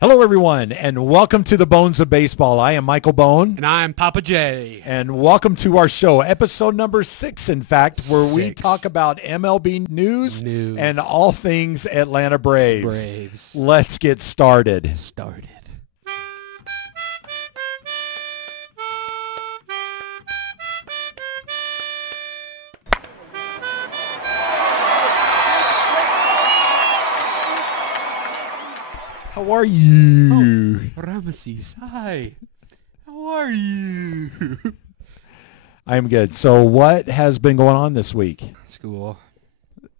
Hello, everyone, and welcome to the Bones of Baseball. I am Michael Bone. And I'm Papa J. And welcome to our show, episode number 6, in fact, where we talk about MLB news and all things Atlanta Braves. Let's get started. How are you? Oh, Ramesses, hi. How are you? I am good. So what has been going on this week? School.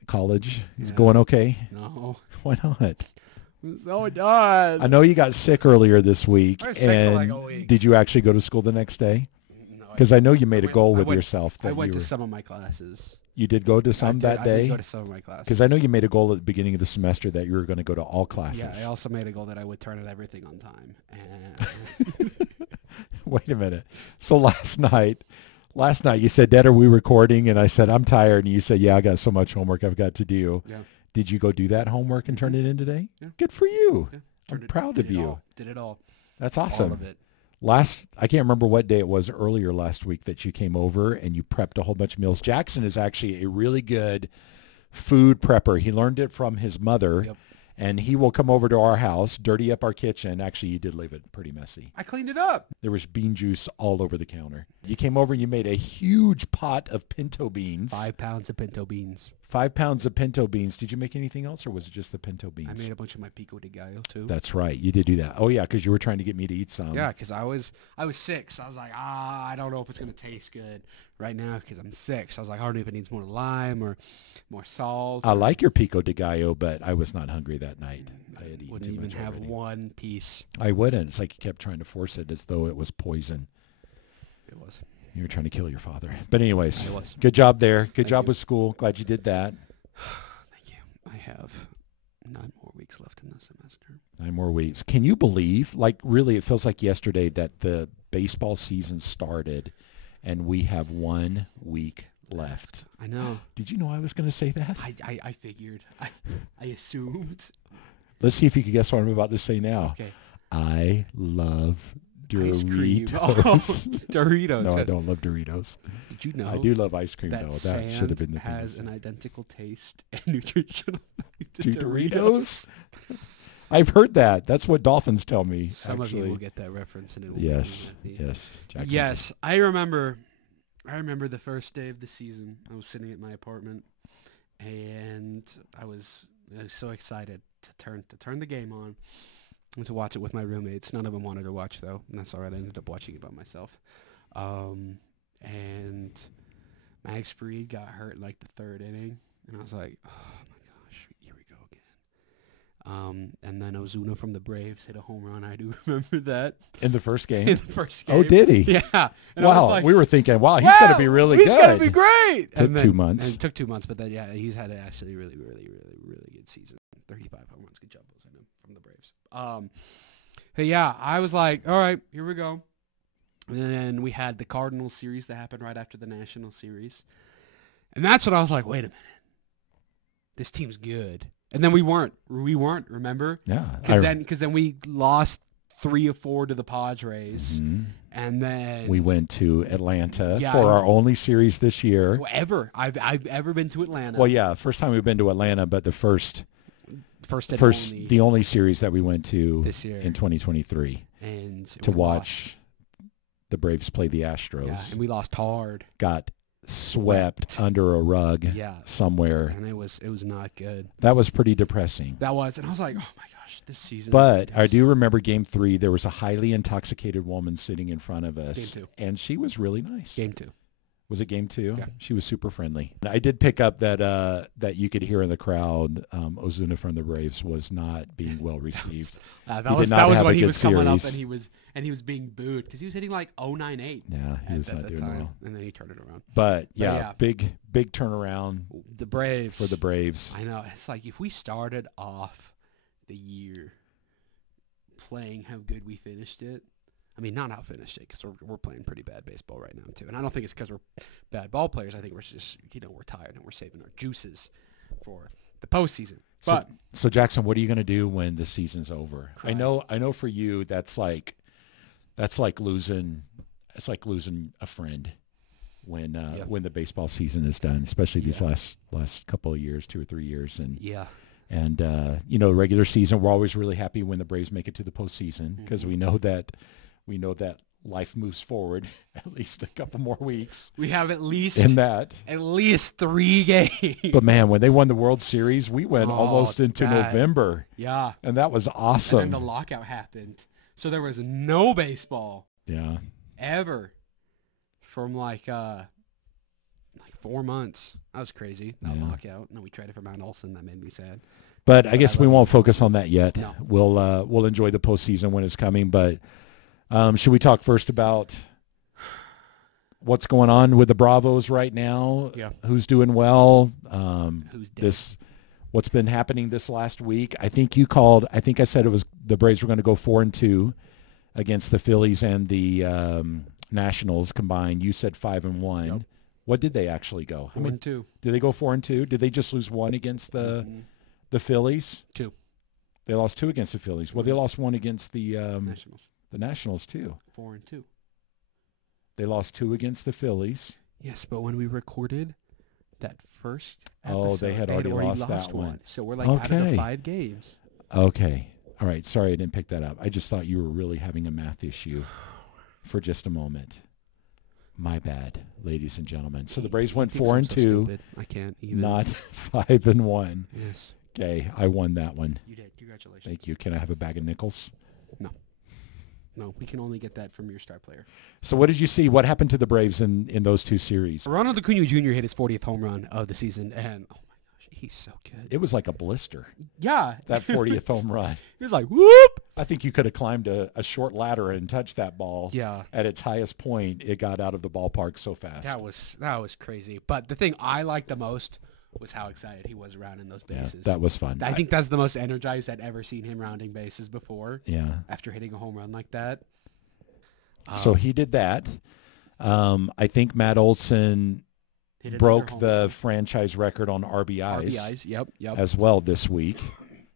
College is going okay? No. Why not? I'm so done. I know you got sick earlier this week. I was sick for like a week. Did you actually go to school the next day? No. Because I know you made a goal with yourself. I went to some of my classes. You did go to some that day? I did go to some of my classes. Because I know you made a goal at the beginning of the semester that you were going to go to all classes. Yeah, I also made a goal that I would turn in everything on time. Wait a minute. So last night you said, Dad, are we recording? And I said, I'm tired. And you said, yeah, I got so much homework I've got to do. Yeah. Did you go do that homework and turn it in today? Yeah. Good for you. Yeah. I'm proud of you. Did it all. That's awesome. All of it. I can't remember what day it was earlier last week that you came over and you prepped a whole bunch of meals. Jackson is actually a really good food prepper. He learned it from his mother. Yep. And he will come over to our house, dirty up our kitchen. Actually, you did leave it pretty messy. I cleaned it up. There was bean juice all over the counter. You came over and you made a huge pot of pinto beans. 5 pounds of pinto beans. 5 pounds of pinto beans. Did you make anything else, or was it just the pinto beans? I made a bunch of my pico de gallo, too. That's right. You did do that. Oh, yeah, because you were trying to get me to eat some. Yeah, because I was sick, so I was like, I don't know if it's going to taste good right now because I'm sick. So I was like, I don't know if it needs more lime or more salt. I like your pico de gallo, but I was not hungry that night. I had eaten wouldn't too even much have already. one piece. I wouldn't. It's like you kept trying to force it as though it was poison. It was. You were trying to kill your father. But anyways, It was. good job there. Good Thank job you. with school. Glad you did that. Thank you. I have 9 more weeks left in the semester. 9 more weeks. Can you believe, like really it feels like yesterday that the baseball season started and we have 1 week left. I know. Did you know I was going to say that? I figured. I assumed. Let's see if you can guess what I'm about to say now. Okay. I love Ice cream. Doritos. Oh, Doritos. No, I don't love Doritos. Did you know? I do love ice cream, that though. That should have been the thing. has an identical taste and nutritional to to Doritos? I've heard that. That's what dolphins tell me. Some actually. of you will get that reference, and it will Yes, be- yes. Jackson. Yes, I remember the first day of the season. I was sitting at my apartment, and I was so excited to turn the game on and to watch it with my roommates. None of them wanted to watch, though, and that's all right. I ended up watching it by myself. And Max Fried got hurt in like the 3rd inning, and I was like, oh my gosh, here we go again. And then Ozuna from the Braves hit a home run. I do remember that. In the first game? In the first game. Oh, did he? Yeah. And I Wow. was like, We were thinking, wow, he's going to be really good. He's going to be great. Took 2 months. And it took 2 months, but then, yeah, he's had actually really good season. 35 home runs. Good job, Ozuna from the Braves. But yeah, I was like, all right, here we go. And then we had the Cardinals series that happened right after the National series. And that's when I was like, wait a minute. This team's good. And then we weren't, remember? Yeah. Because then we lost 3 or 4 to the Padres. Mhm. And then We went to Atlanta Yeah, for our only series this year. I've ever been to Atlanta. Well, yeah, first time we've been to Atlanta, but the the only series that we went to this year in 2023 and to we watch the Braves play the Astros. Yeah, and we lost hard. Got swept under a rug Yeah, somewhere. and it was not good. That was pretty depressing. That was, and I was like, oh my gosh, this season. But I do remember Game 3. There was a highly intoxicated woman sitting in front of us. Game 2. And she was really nice. Game 2. Was it Game 2? Yeah. She was super friendly. I did pick up that you could hear in the crowd, Ozuna from the Braves was not being well received. That He was did not have when a he good was coming up, series. and he was being booed because he was hitting like 0.98. Yeah, he was at not the doing time, well. and then he turned it around. But yeah. big turnaround The Braves. for the Braves. I know. It's like if we started off the year playing how good we finished it. I mean, not how finished it, because we're playing pretty bad baseball right now, too. And I don't think it's because we're bad ball players. I think we're just, we're tired and we're saving our juices for the postseason. But so Jackson, what are you going to do when the season's over? Cry. I know for you that's like losing a friend when the baseball season is done, especially these last couple of years, 2 or 3 years, and regular season we're always really happy when the Braves make it to the postseason because we know that life moves forward at least a couple more weeks. We have at least 3 games. But man, when they won the World Series, we went almost into November. Yeah. And that was awesome. And then the lockout happened. So there was no baseball. Yeah. Ever. From like 4 months. That was crazy. That lockout. And then we traded for Mount Olson. That made me sad. But I guess we won't focus on that yet. No. We'll enjoy the postseason when it's coming, but should we talk first about what's going on with the Bravos right now? Yeah. Who's doing well? Who's dead? What's been happening this last week? I think I said it was the Braves were going to go 4-2 against the Phillies and the Nationals combined. You said 5-1. Yep. What did they actually go? 4-2. Did they go 4-2? Did they just lose one against the Phillies? 2. They lost 2 against the Phillies. Well, they lost 1 against the Nationals. The Nationals too. 4-2. They lost 2 against the Phillies. Yes, but when we recorded that first episode, they had already lost that one. So we're like out of the 5 games. Okay. All right. Sorry I didn't pick that up. I just thought you were really having a math issue for just a moment. My bad, ladies and gentlemen. So the Braves went 4-2. I can't even. Not 5-1. Yes. Okay, I won that one. You did. Congratulations. Thank you. Can I have a bag of nickels? No, we can only get that from your star player. So what did you see? What happened to the Braves in those 2 series? Ronald Acuna Jr. hit his 40th home run of the season, and oh my gosh, he's so good. It was like a blister. Yeah. That 40th home run. He was like, whoop! I think you could have climbed a short ladder and touched that ball. Yeah. At its highest point, it got out of the ballpark so fast. That was crazy. But the thing I liked the most was how excited he was rounding those bases. Yeah, that was fun. I think that's the most energized I'd ever seen him rounding bases before. Yeah. After hitting a home run like that. So he did that. I think Matt Olson broke the franchise record on RBIs. Yep. As well this week.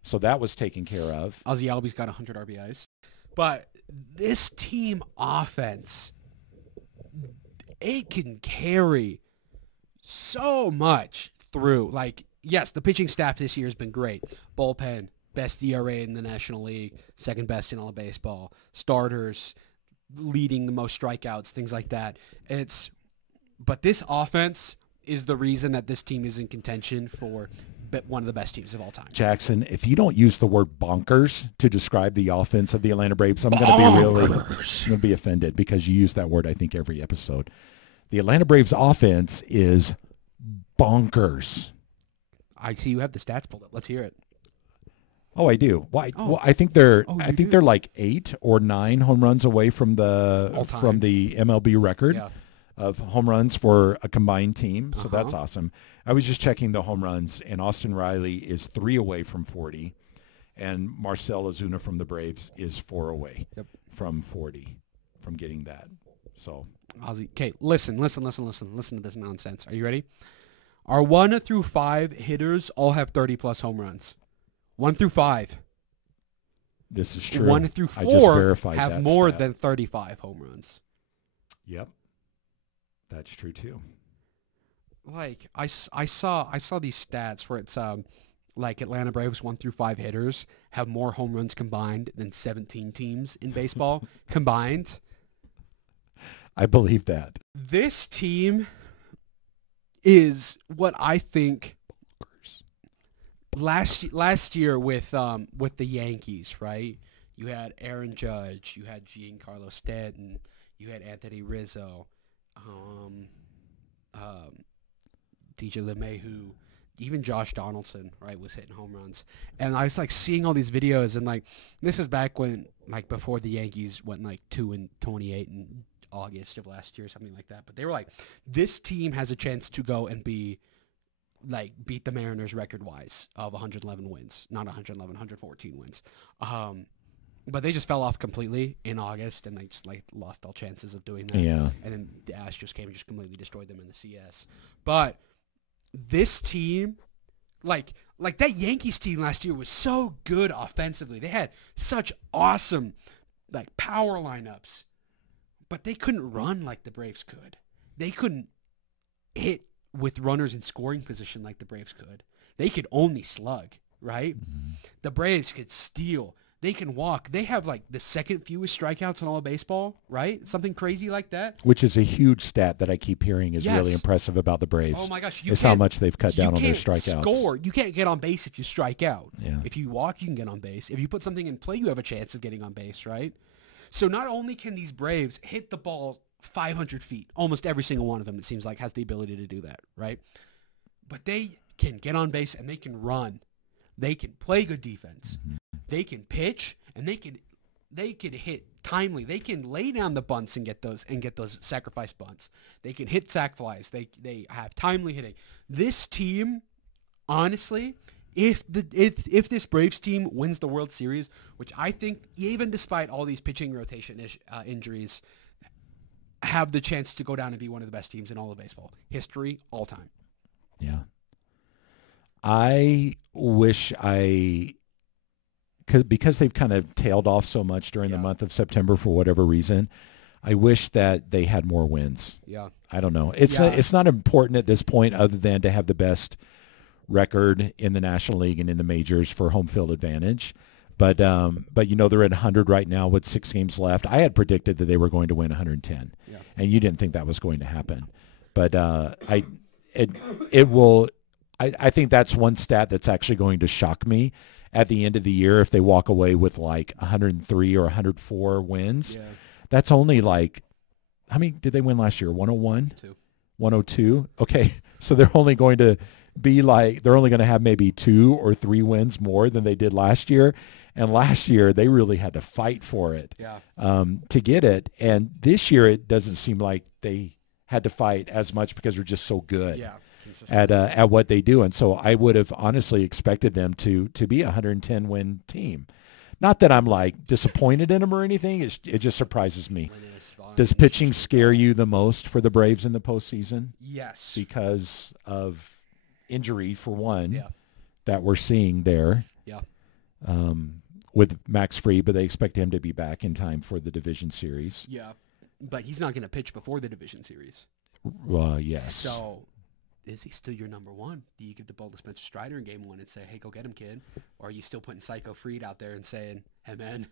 So that was taken care of. Ozzie Albies got 100 RBIs. But this team offense, it can carry so much through. Like, yes, the pitching staff this year has been great. Bullpen, best ERA in the National League, second best in all of baseball. Starters, leading the most strikeouts, things like that. But this offense is the reason that this team is in contention for one of the best teams of all time. Jackson, if you don't use the word bonkers to describe the offense of the Atlanta Braves, I'm going to be offended because you use that word, I think, every episode. The Atlanta Braves offense is bonkers. I see you have the stats pulled up. Let's hear it. Oh, I do. Well, I think they're like 8 or 9 home runs away from the MLB record of home runs for a combined team. So that's awesome. I was just checking the home runs, and Austin Riley is 3 away from 40, and Marcell Ozuna from the Braves is 4 away from 40, from getting that. So, Ozzy, okay, listen to this nonsense. Are you ready? Our 1 through 5 hitters all have 30-plus home runs. 1 through 5. This is true. 1 through 4 I just verified have that more stat. than 35 home runs. Yep, that's true too. Like I saw these stats where it's like Atlanta Braves 1 through 5 hitters have more home runs combined than 17 teams in baseball combined. I believe that. This team is what I think. Last year with the Yankees, right? You had Aaron Judge, you had Giancarlo Stanton, you had Anthony Rizzo, DJ LeMahieu, even Josh Donaldson, right, was hitting home runs. And I was like seeing all these videos, and like this is back when before the Yankees went 2-28 in August of last year, something like that. But they were like, this team has a chance to go and beat the Mariners record-wise of 111 wins. Not 111, 114 wins. But they just fell off completely in August, and they just lost all chances of doing that. Yeah. And then the Astros came and just completely destroyed them in the CS. But this team like that Yankees team last year was so good offensively. They had such awesome like power lineups, but they couldn't run like the Braves could. They couldn't hit with runners in scoring position like the Braves could. They could only slug, right? Mm-hmm. The Braves could steal. They can walk. They have like the second fewest strikeouts in all of baseball, right? Something crazy like that. Which is a huge stat that I keep hearing is really impressive about the Braves. Oh my gosh. Is how much they've cut down on their strikeouts. You can't get on base if you strike out. Yeah. If you walk, you can get on base. If you put something in play, you have a chance of getting on base, right? So not only can these Braves hit the ball 500 feet, almost every single one of them, it seems like, has the ability to do that, right? But they can get on base and they can run. They can play good defense. Mm-hmm. They can pitch and they can hit timely. They can lay down the bunts and get those sacrifice bunts. They can hit sac flies. They have timely hitting. This team, honestly, if this Braves team wins the World Series, which I think even despite all these pitching rotation injuries, have the chance to go down and be one of the best teams in all of baseball history, all time. Yeah. I wish because they've kind of tailed off so much during the month of September for whatever reason, I wish that they had more wins. Yeah. I don't know. It's not important at this point other than to have the best record in the National League and in the majors for home field advantage. But you know, they're at 100 right now with 6 games left. I had predicted that they were going to win 110, and you didn't think that was going to happen. But I think that's one stat that's actually going to shock me at the end of the year if they walk away with like 103 or 104 wins. Yeah. That's only like, how many did they win last year? 101? 102? Okay, so they're only going to have maybe 2 or 3 wins more than they did last year. And last year, they really had to fight for it to get it. And this year, it doesn't seem like they had to fight as much because they're just so good at what they do. And so I would have honestly expected them to be a 110-win team. Not that I'm like disappointed in them or anything. It just surprises me. Does pitching scare you the most for the Braves in the postseason? Yes. Because of injury, for one, that we're seeing there. Yeah. With Max Fried, but they expect him to be back in time for the division series. Yeah, but he's not going to pitch before the division series. Yes. So is he still your number one? Do you give the ball to Spencer Strider in game 1 and say, hey, go get him, kid? Or are you still putting Psycho Fried out there and saying, hey, man,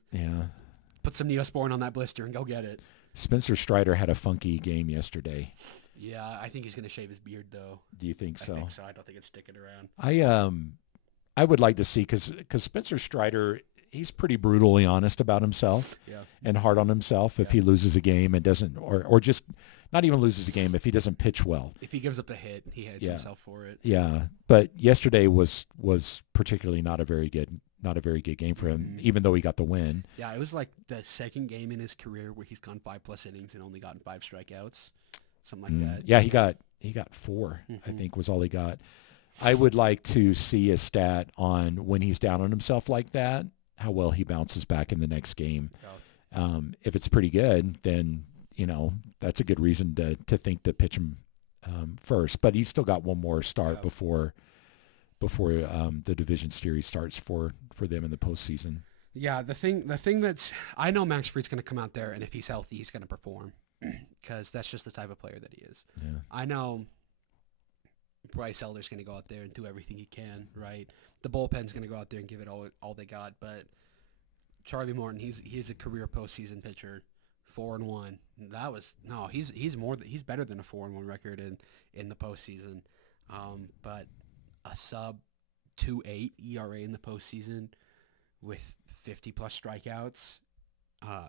put some Neosporin on that blister and go get it? Spencer Strider had a funky game yesterday. Yeah, I think he's going to shave his beard, though. Do you think so? I think so. I don't think it's sticking around. I would like to see, because Spencer Strider, he's pretty brutally honest about himself and hard on himself if he loses a game and doesn't, or just not even loses a game if he doesn't pitch well. If he gives up a hit, he hates himself for it. Yeah, but yesterday was particularly not a very good game for him, even though he got the win. Yeah, it was like the second game in his career where he's gone 5+ innings and only gotten 5 strikeouts, something like that. Yeah, he got 4. I think was all he got. I would like to see a stat on when he's down on himself like that, how well he bounces back in the next game. If it's pretty good, then that's a good reason to think to pitch him first. But he's still got one more start before the division series starts for them in the postseason. Yeah, the thing that's, I know Max Fried's going to come out there, and if he's healthy, he's going to perform because that's just the type of player that he is. Yeah. I know Bryce Elder's going to go out there and do everything he can, right? The bullpen's going to go out there and give it all they got, but Charlie Morton, he's a career postseason pitcher, 4-1. He's better than a 4-1 record in the postseason. But a sub 2.8 ERA in the postseason with 50+ strikeouts.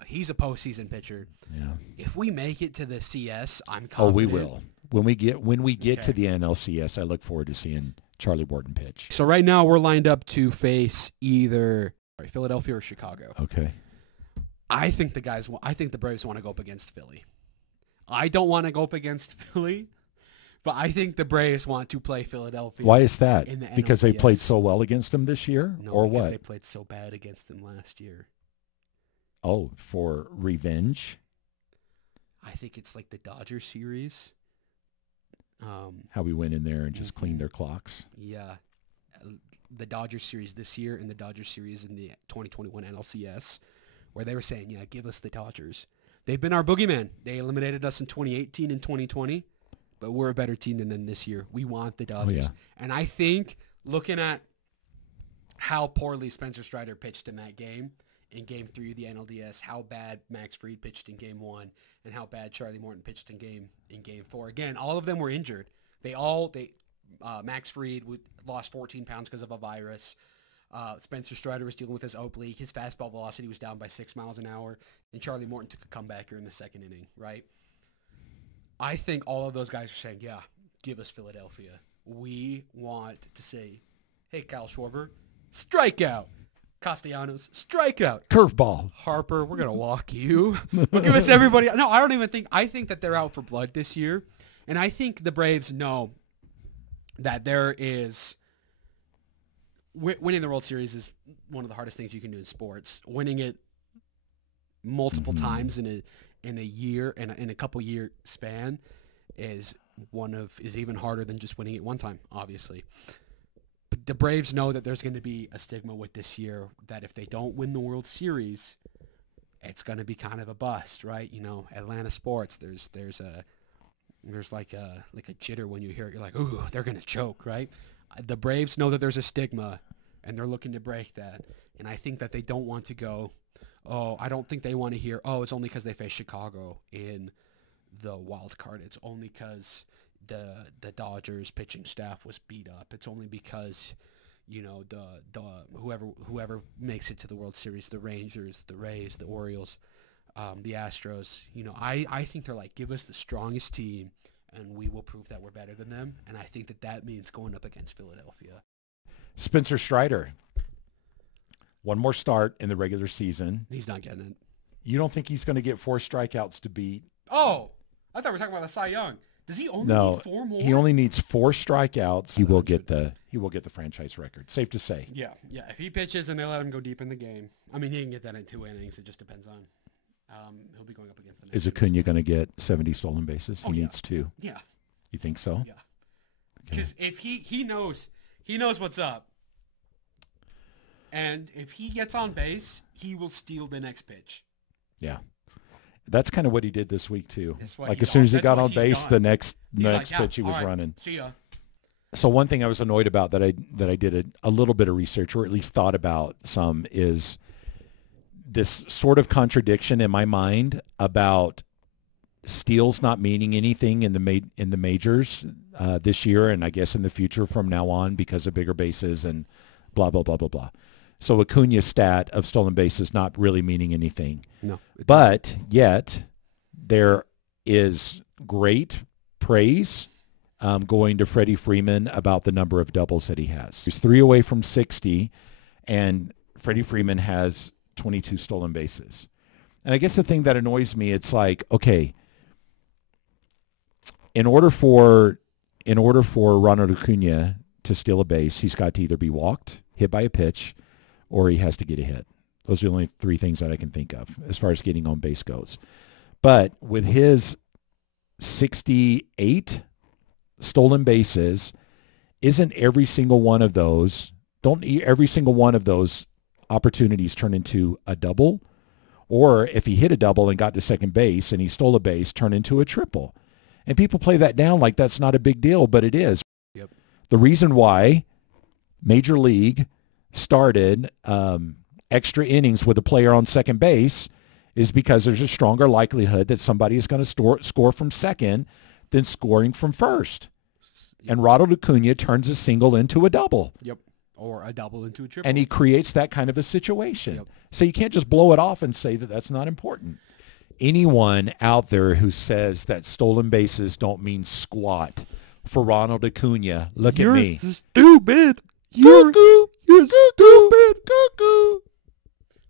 He's a postseason pitcher. Yeah. If we make it to the CS, I'm confident. Oh, we will. When we get to the NLCS, I look forward to seeing Charlie Morton pitch. So right now we're lined up to face either Philadelphia or Chicago. Okay. I think the Braves want to go up against Philly. I don't want to go up against Philly, but I think the Braves want to play Philadelphia. Why is that? Because they NLCS. played so well against them this year, or because what? They played so bad against them last year. Oh, for revenge? I think it's like the Dodgers series. How we went in there and just cleaned their clocks. Yeah. the Dodgers series this year and the Dodgers series in the 2021 NLCS, where they were saying, yeah, give us the Dodgers. They've been our boogeyman. They eliminated us in 2018 and 2020, but we're a better team than them this year. We want the Dodgers. Oh, yeah. And I think looking at how poorly Spencer Strider pitched in that game, in Game 3 of the NLDS, how bad Max Fried pitched in Game 1, and how bad Charlie Morton pitched in Game 4. Again, all of them were injured. Max Fried lost 14 pounds because of a virus. Spencer Strider was dealing with his oblique. His fastball velocity was down by 6 miles an hour. And Charlie Morton took a comebacker in the second inning, right? I think all of those guys are saying, yeah, give us Philadelphia. We want to say, hey, Kyle Schwarber, strikeout. Castellanos, strikeout. Curveball. Harper, we're going to walk you. We'll give us everybody. No, I don't even think. I think that they're out for blood this year. And I think the Braves know that there is winning the World Series is one of the hardest things you can do in sports. Winning it multiple times in a year and in a couple year span is even harder than just winning it one time, obviously. But the Braves know that there's going to be a stigma with this year that if they don't win the World Series, it's going to be kind of a bust, right? You know, Atlanta sports, there's like a jitter when you hear it. You're like, ooh, they're going to choke, right? The Braves know that there's a stigma, and they're looking to break that. And I think that they don't want to go, I don't think they want to hear, it's only because they face Chicago in the wild card. It's only because the Dodgers pitching staff was beat up. It's only because, you know, the whoever makes it to the World Series, the Rangers, the Rays, the Orioles, the Astros, you know, I think they're like, give us the strongest team and we will prove that we're better than them. And I think that means going up against Philadelphia. Spencer Strider, one more start in the regular season. He's not getting it. You don't think he's going to get 4 strikeouts to beat? Oh, I thought we were talking about the Cy Young. Does he only need 4 more? He only needs 4 strikeouts. He will get the franchise record. Safe to say. Yeah. If he pitches and they let him go deep in the game, I mean, he can get that in 2 innings. It just depends on. He'll be going up against the next. Is Acuna going to get 70 stolen bases? He needs 2. Yeah. You think so? Yeah. Because if he knows what's up, and if he gets on base, he will steal the next pitch. Yeah. That's kind of what he did this week too. Like as soon as he got on base, the next pitch he was right, running. See ya. So one thing I was annoyed about that I did a little bit of research, or at least thought about some, is this sort of contradiction in my mind about steals not meaning anything in the majors this year, and I guess in the future from now on because of bigger bases and blah blah blah blah blah. So Acuna's stat of stolen bases not really meaning anything. No. But yet there is great praise going to Freddie Freeman about the number of doubles that he has. He's 3 away from 60, and Freddie Freeman has 22 stolen bases. And I guess the thing that annoys me, it's like, okay, in order for Ronald Acuna to steal a base, he's got to either be walked, hit by a pitch, or he has to get a hit. Those are the only 3 things that I can think of as far as getting on base goes. But with his 68 stolen bases, don't every single one of those opportunities turn into a double? Or if he hit a double and got to second base and he stole a base, turn into a triple? And people play that down like that's not a big deal, but it is. Yep. The reason why Major League started extra innings with a player on second base is because there's a stronger likelihood that somebody is going to score from second than scoring from first. Yep. And Ronald Acuna turns a single into a double. Yep. Or a double into a triple. And he creates that kind of a situation. Yep. So you can't just blow it off and say that that's not important. Anyone out there who says that stolen bases don't mean squat for Ronald Acuna, look at me. Stupid. You're stupid. Cuckoo.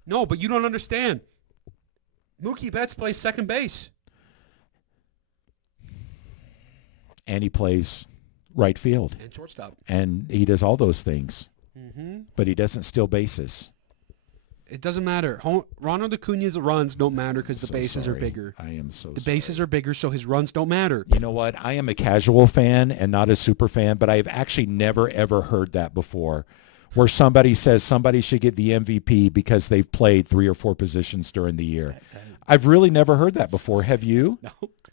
No, but you don't understand. Mookie Betts plays second base. And he plays right field. And shortstop. And he does all those things. Mm-hmm. But he doesn't steal bases. It doesn't matter. Ronald Acuna's runs don't matter because the bases are bigger. I am so sorry. The bases are bigger, so his runs don't matter. You know what? I am a casual fan and not a super fan, but I've actually never, ever heard that before, where somebody says somebody should get the MVP because they've played 3 or 4 positions during the year. I've really never heard that before. Have you? No,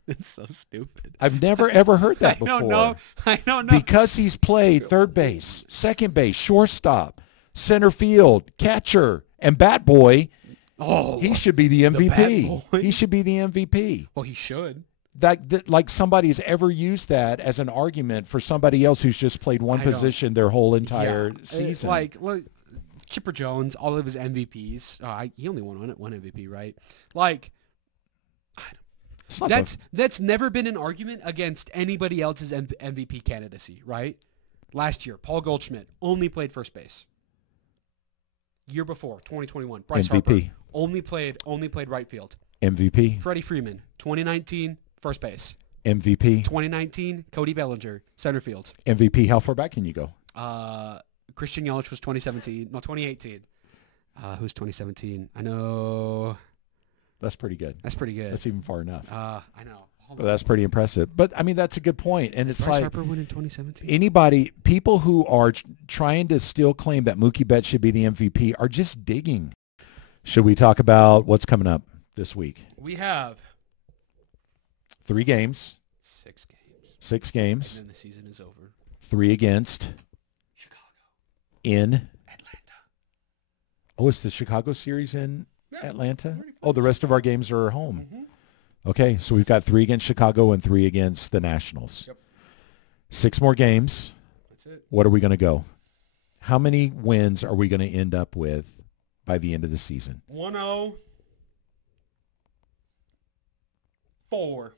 it's so stupid. I've never, ever heard that before. I don't know. Because he's played third base, second base, shortstop, center field, catcher, and bat boy. Oh, he should be the MVP. The he should be the MVP. Well, he should. That like somebody's ever used that as an argument for somebody else who's just played one position their whole entire season. Like, look, Chipper Jones, all of his MVPs. He only won one MVP, right? Like, that's never been an argument against anybody else's MVP candidacy, right? Last year, Paul Goldschmidt only played first base. Year before, 2021, Bryce Harper only played right field. MVP. Freddie Freeman, 2019, first base. MVP. 2019, Cody Bellinger, center field. MVP. How far back can you go? Christian Yelich was 2018. Who's 2017? I know. That's pretty good. That's even far enough. I know. But that's pretty impressive. But, I mean, that's a good point. And it's Bryce like Harper win in 2017? People who are trying to still claim that Mookie Betts should be the MVP are just digging. Should we talk about what's coming up this week? We have 3 games. 6 games. 6 games. And then the season is over. 3 against Chicago. In Atlanta. Oh, it's the Chicago series in Atlanta? Oh, the rest of our games are home. Mm-hmm. Okay, so we've got 3 against Chicago and 3 against the Nationals. Yep. 6 more games. That's it. What are we going to go? How many wins are we going to end up with by the end of the season? 104.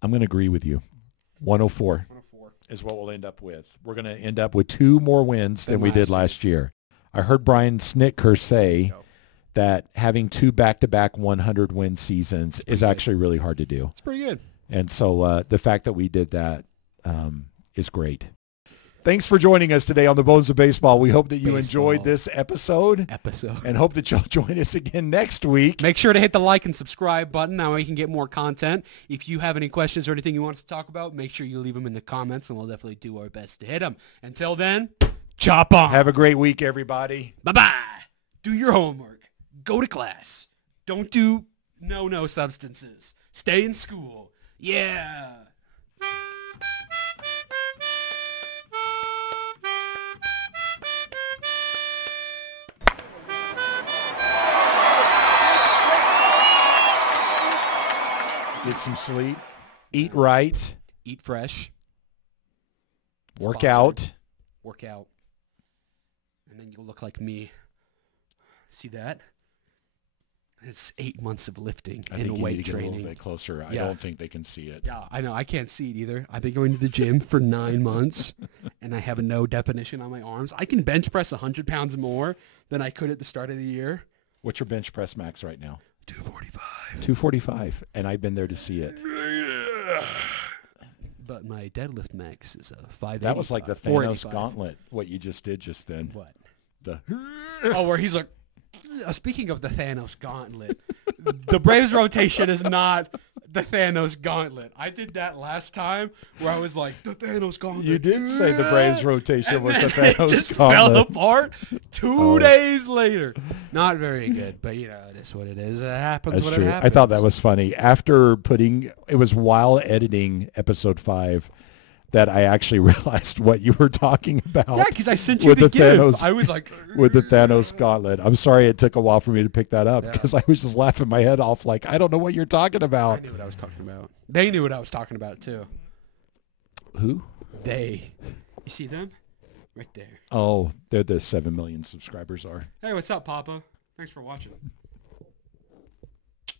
I'm going to agree with you. 104 is what we'll end up with. We're going to end up with 2 more wins than we did last year. I heard Brian Snitker say that having 2 back-to-back 100-win seasons is actually really hard to do. It's pretty good. And so the fact that we did that is great. Thanks for joining us today on the Bones of Baseball. We hope that you enjoyed this episode. And hope that you'll join us again next week. Make sure to hit the like and subscribe button. That way you can get more content. If you have any questions or anything you want us to talk about, make sure you leave them in the comments, and we'll definitely do our best to hit them. Until then, chop on. Have a great week, everybody. Bye-bye. Do your homework. Go to class. Don't do no substances. Stay in school. Yeah. Get some sleep. Eat right. Eat fresh. Work out. Work out. And then you'll look like me. See that? It's 8 months of lifting and weight training. Get a little bit closer. I don't think they can see it. Yeah, I know. I can't see it either. I've been going to the gym for 9 months, and I have no definition on my arms. I can bench press 100 pounds more than I could at the start of the year. What's your bench press max right now? 245. 245, and I've been there to see it. But my deadlift max is 585. That was like the Thanos gauntlet, what you just did just then. What? Where he's like, speaking of the Thanos gauntlet, the Braves rotation is not the Thanos gauntlet. I did that last time where I was like, the Thanos gauntlet. You did say the Braves rotation was the Thanos gauntlet. It just fell apart 2 days later. Not very good, but it is what it is. It happens. That's what true. It happens. I thought that was funny. After it was while editing episode 5 that I actually realized what you were talking about. Yeah, because I sent you the GIF. Thanos, I was like... with the Thanos gauntlet. I'm sorry it took a while for me to pick that up because I was just laughing my head off like, I don't know what you're talking about. I knew what I was talking about. They knew what I was talking about, too. Who? They. You see them? Right there. Oh, they're the 7 million subscribers are. Hey, what's up, Papa? Thanks for watching.